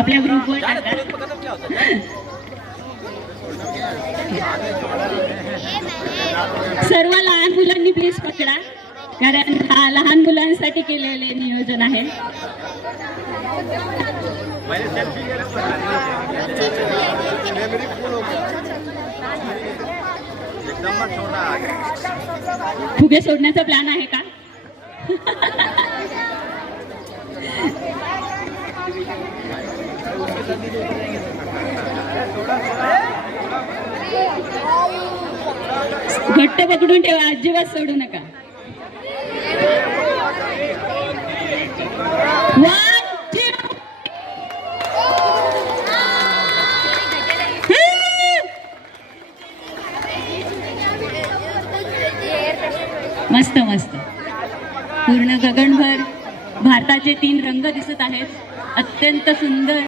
आपल्या ग्रुपवर टाका। सर्व लहान मुलांनी प्लीज पकडा, कारण हा लहान मुलांसाठी केलेले नियोजन आहे। फुगे सोडण्याचा प्लॅन आहे का? घट्ट पकडून ठेवा, अजिबात सोडू नका। मस्त मस्त, पूर्ण गगनभर भारताचे 3 रंग दिसत आहेत, अत्यंत सुंदर।